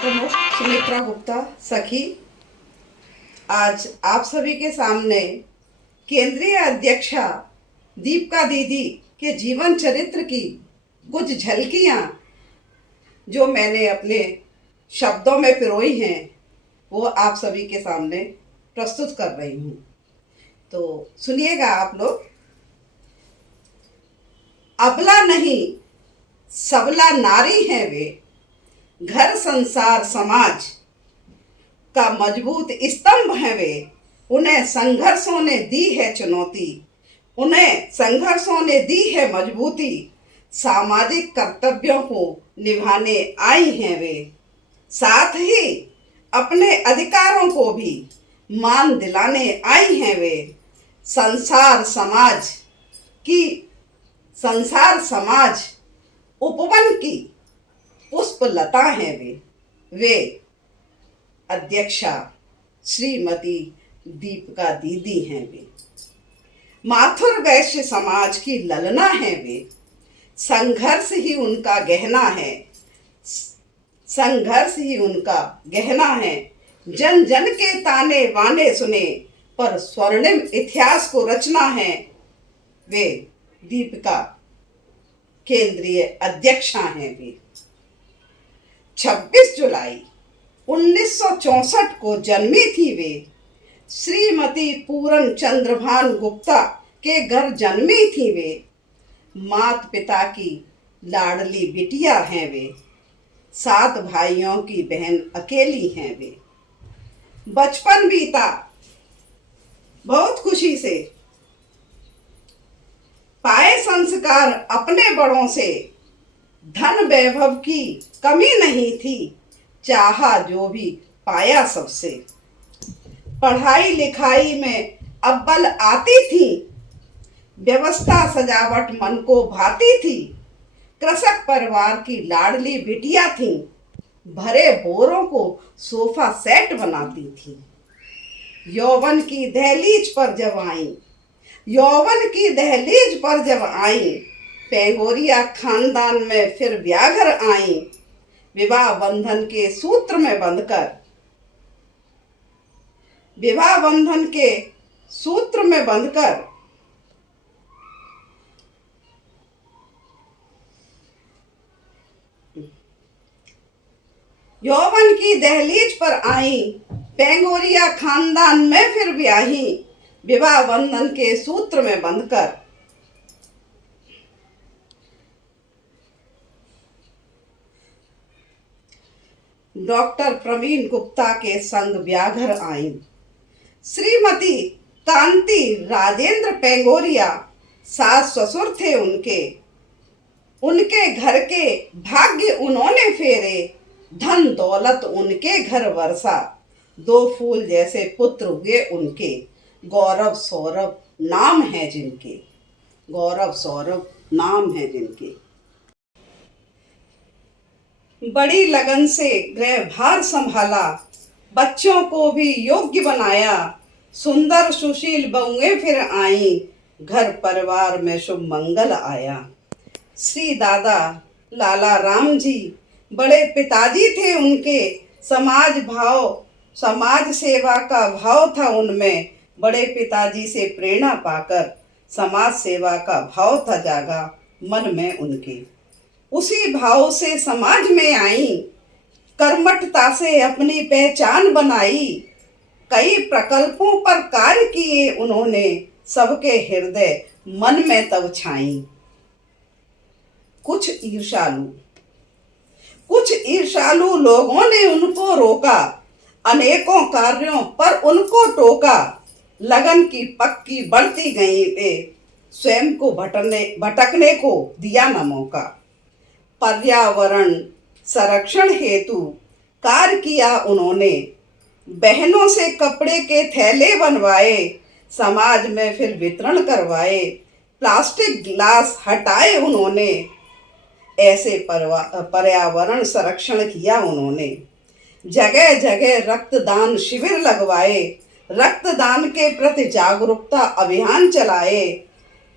प्रमुख सुमित्रा गुप्ता सखी आज आप सभी के सामने केंद्रीय अध्यक्षा दीपिका दीदी के जीवन चरित्र की कुछ झलकियां जो मैंने अपने शब्दों में पिरोई हैं वो आप सभी के सामने प्रस्तुत कर रही हूँ। तो सुनिएगा आप लोग। अबला नहीं सबला नारी हैं वे, घर संसार समाज का मजबूत स्तंभ है वे। उन्हें संघर्षों ने दी है चुनौती, उन्हें संघर्षों ने दी है मजबूती। सामाजिक कर्तव्यों को निभाने आई हैं वे, साथ ही अपने अधिकारों को भी मान दिलाने आई हैं वे। संसार समाज उपवन की पुष्पलता हैं वे अध्यक्षा श्रीमती दीपिका दीदी हैं वे। माथुर वैश्य समाज की ललना हैं वे, संघर्ष ही उनका गहना है, संघर्ष ही उनका गहना है। जन जन के ताने वाने सुने पर स्वर्णिम इतिहास को रचना है वे दीपिका केंद्रीय अध्यक्षा हैं वे। 26 जुलाई 1964 को जन्मी थी वे। श्रीमती पूरन चंद्रभान गुप्ता के घर जन्मी थी वे। माता पिता की लाडली बिटिया हैं वे। 7 भाइयों की बहन अकेली हैं वे। बचपन बीता बहुत खुशी से, पाए संस्कार अपने बड़ों से। धन वैभव की कमी नहीं थी, चाहा जो भी पाया सबसे। पढ़ाई लिखाई में अव्वल आती थी, व्यवस्था सजावट मन को भाती थी। कृषक परिवार की लाडली बिटिया थी, भरे बोरों को सोफा सेट बनाती थी। यौवन की दहलीज पर जब आई, पेंगोरिया खानदान में फिर व्याघर आई। विवाह बंधन के सूत्र में बंधकर यौवन की दहलीज पर आई, पेंगोरिया खानदान में फिर ब्याही। विवाह बंधन के सूत्र में बंधकर डॉक्टर प्रवीण गुप्ता के संग व्याघर आई। श्रीमती कांति राजेंद्र पेंगोरिया सास ससुर थे उनके घर के भाग्य उन्होंने फेरे। धन दौलत उनके घर वर्षा, 2 फूल जैसे पुत्र हुए उनके। गौरव सौरभ नाम है जिनके, गौरव सौरभ नाम है जिनके। बड़ी लगन से गृह भार संभाला, बच्चों को भी योग्य बनाया। सुंदर सुशील बहुएं फिर आई, घर परिवार में शुभ मंगल आया। श्री दादा लाला राम जी बड़े पिताजी थे उनके। समाज सेवा का भाव था उनमें। बड़े पिताजी से प्रेरणा पाकर समाज सेवा का भाव था जागा मन में उनके। उसी भाव से समाज में आई, कर्मठता से अपनी पहचान बनाई। कई प्रकल्पों पर कार्य किए उन्होंने, सबके हृदय मन में तब छाई। कुछ ईर्षालु लोगों ने उनको रोका, अनेकों कार्यों पर उनको टोका। लगन की पक्की बढ़ती गई वे, स्वयं को भटकने को दिया न मौका। पर्यावरण संरक्षण हेतु कार्य किया उन्होंने। बहनों से कपड़े के थैले बनवाए, समाज में फिर वितरण करवाए। प्लास्टिक गिलास हटाए उन्होंने, ऐसे पर्यावरण संरक्षण किया उन्होंने। जगह जगह रक्तदान शिविर लगवाए, रक्तदान के प्रति जागरूकता अभियान चलाए।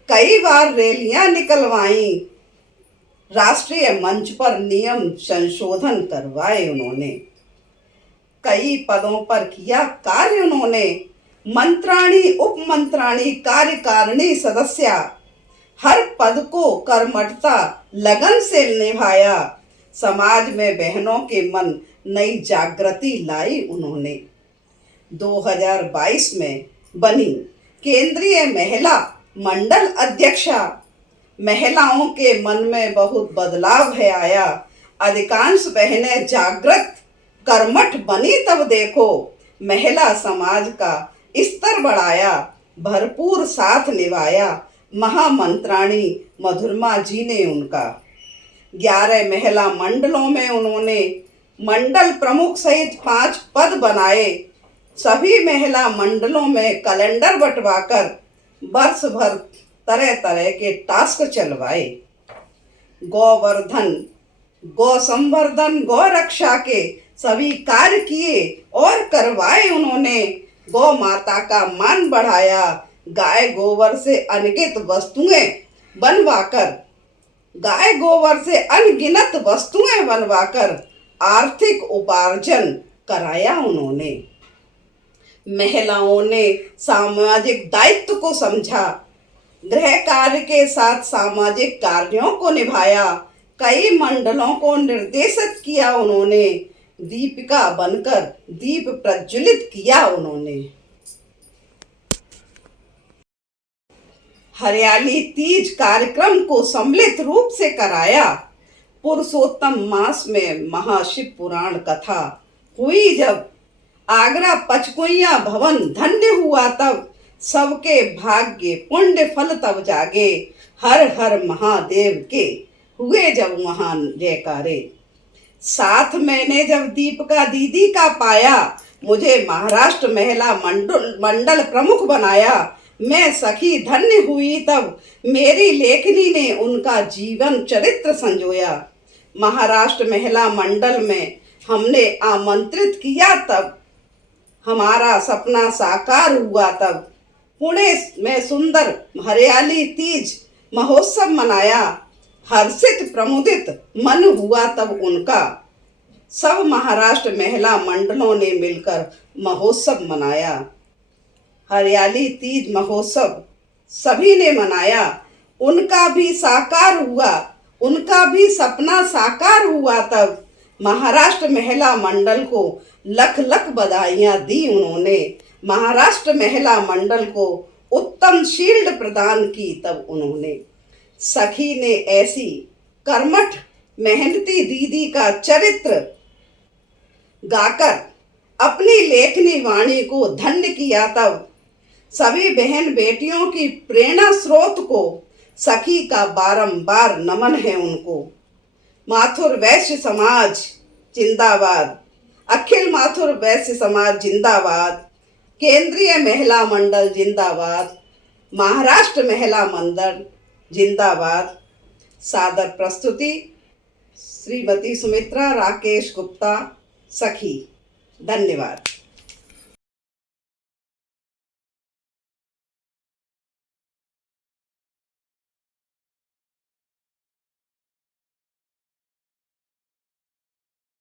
कई बार रैलियां निकलवाई, राष्ट्रीय मंच पर नियम संशोधन करवाए उन्होंने। कई पदों पर किया कार्य उन्होंने। मंत्राणी, उप मंत्राणी, कार्यकारिणी सदस्या, हर पद को कर्मठता लगन से निभाया। समाज में बहनों के मन नई जागृति लाई उन्होंने। 2022 में बनी केंद्रीय महिला मंडल अध्यक्षा। महिलाओं के मन में बहुत बदलाव है आया। अधिकांश बहनें जागृत कर्मठ बनी तब देखो। महिला समाज का स्तर बढ़ाया, भरपूर साथ निभाया। महामंत्राणी मधुरमा जी ने उनका। 11 महिला मंडलों में उन्होंने मंडल प्रमुख सहित 5 पद बनाए। सभी महिला मंडलों में कैलेंडर बंटवाकर वर्ष भर तरह तरह के टास्क चलवाए। गोवर्धन, गौ संवर्धन, गौ रक्षा के सभी कार्य किए और करवाए उन्होंने। गौ माता का मान बढ़ाया। गाय गोबर से अनगिनत वस्तुएं बनवाकर, गाय गोबर से अनगिनत वस्तुएं बनवाकर आर्थिक उपार्जन कराया उन्होंने। महिलाओं ने सामाजिक दायित्व को समझा, गृह कार्य के साथ सामाजिक कार्यों को निभाया। कई मंडलों को निर्देशित किया उन्होंने। दीपिका बनकर दीप प्रज्वलित किया उन्होंने। हरियाली तीज कार्यक्रम को सम्मिलित रूप से कराया। पुरुषोत्तम मास में महाशिव पुराण कथा हुई जब, आगरा पचकुइया भवन धन्य हुआ तब। सबके भाग्य पुण्य फल तब जागे। हर हर महादेव के हुए जब वहां जयकारे। साथ मैंने जब दीपिका दीदी का पाया, मुझे महाराष्ट्र महिला मंडल प्रमुख बनाया। मैं सखी धन्य हुई तब, मेरी लेखनी ने उनका जीवन चरित्र संजोया। महाराष्ट्र महिला मंडल में हमने आमंत्रित किया तब, हमारा सपना साकार हुआ तब। पुणे में सुंदर हरियाली तीज महोत्सव मनाया। हर्षित प्रमुदित मन हुआ तब उनका। सब महाराष्ट्र महिला मंडलों ने मिलकर महोत्सव मनाया। हरियाली तीज महोत्सव सभी ने मनाया। उनका भी साकार हुआ, उनका भी सपना साकार हुआ तब। महाराष्ट्र महिला मंडल को लख लख बधाइयां दी उन्होंने। महाराष्ट्र महिला मंडल को उत्तम शील्ड प्रदान की तब उन्होंने। सखी ने ऐसी कर्मठ मेहनती दीदी का चरित्र गाकर अपनी लेखनी वाणी को धन्य किया तब। सभी बहन बेटियों की प्रेरणा स्रोत को सखी का बारंबार नमन है उनको। माथुर वैश्य समाज जिंदाबाद, अखिल माथुर वैश्य समाज जिंदाबाद, केंद्रीय महिला मंडल जिंदाबाद, महाराष्ट्र महिला मंडल जिंदाबाद। सादर प्रस्तुति श्रीमती सुमित्रा राकेश गुप्ता, सखी। धन्यवाद।